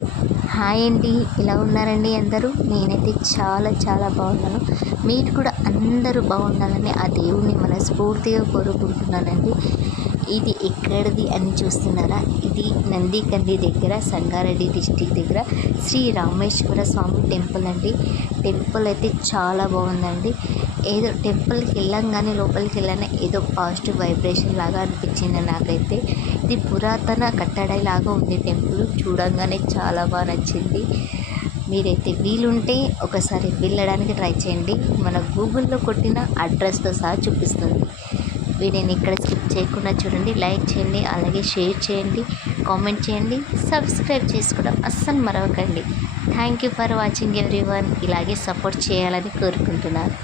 Hi అండి. ఎలా ఉన్నారండి అందరూ? నేనైతే చాలా చాలా బాగున్నాను. మీరు కూడా అందరూ బాగుండాలని ఆ దేవుణ్ణి మనస్ఫూర్తిగా కోరుకుంటున్నానండి. ఇది ఎక్కడిది అని చూస్తున్నారా? ఇది నందికండి దగ్గర సంగారెడ్డి డిస్టిక్ దగ్గర శ్రీ రామేశ్వర స్వామి టెంపుల్ అండి. టెంపుల్ అయితే చాలా బాగుందండి. ఏదో టెంపుల్కి వెళ్ళంగానే లోపలికి వెళ్ళగానే ఏదో పాజిటివ్ వైబ్రేషన్ లాగా అనిపించింది నాకైతే. ఇది పురాతన కట్టడలాగా ఉంది టెంపుల్ చూడంగానే చాలా బాగా నచ్చింది. మీరైతే వీలుంటే ఒకసారి వెళ్ళడానికి ట్రై చేయండి. మన గూగుల్లో కొట్టిన అడ్రస్తో సహా చూపిస్తుంది. వీడియోని ఇక్కడ స్కిప్ చేయకుండా చూడండి. లైక్ చేయండి అలాగే షేర్ చేయండి కామెంట్ చేయండి సబ్స్క్రైబ్ చేసుకోవడం అస్సలు మరవకండి. Thank you for watching everyone. ఇలాగే సపోర్ట్ చేయాలని కోరుకుంటున్నాను.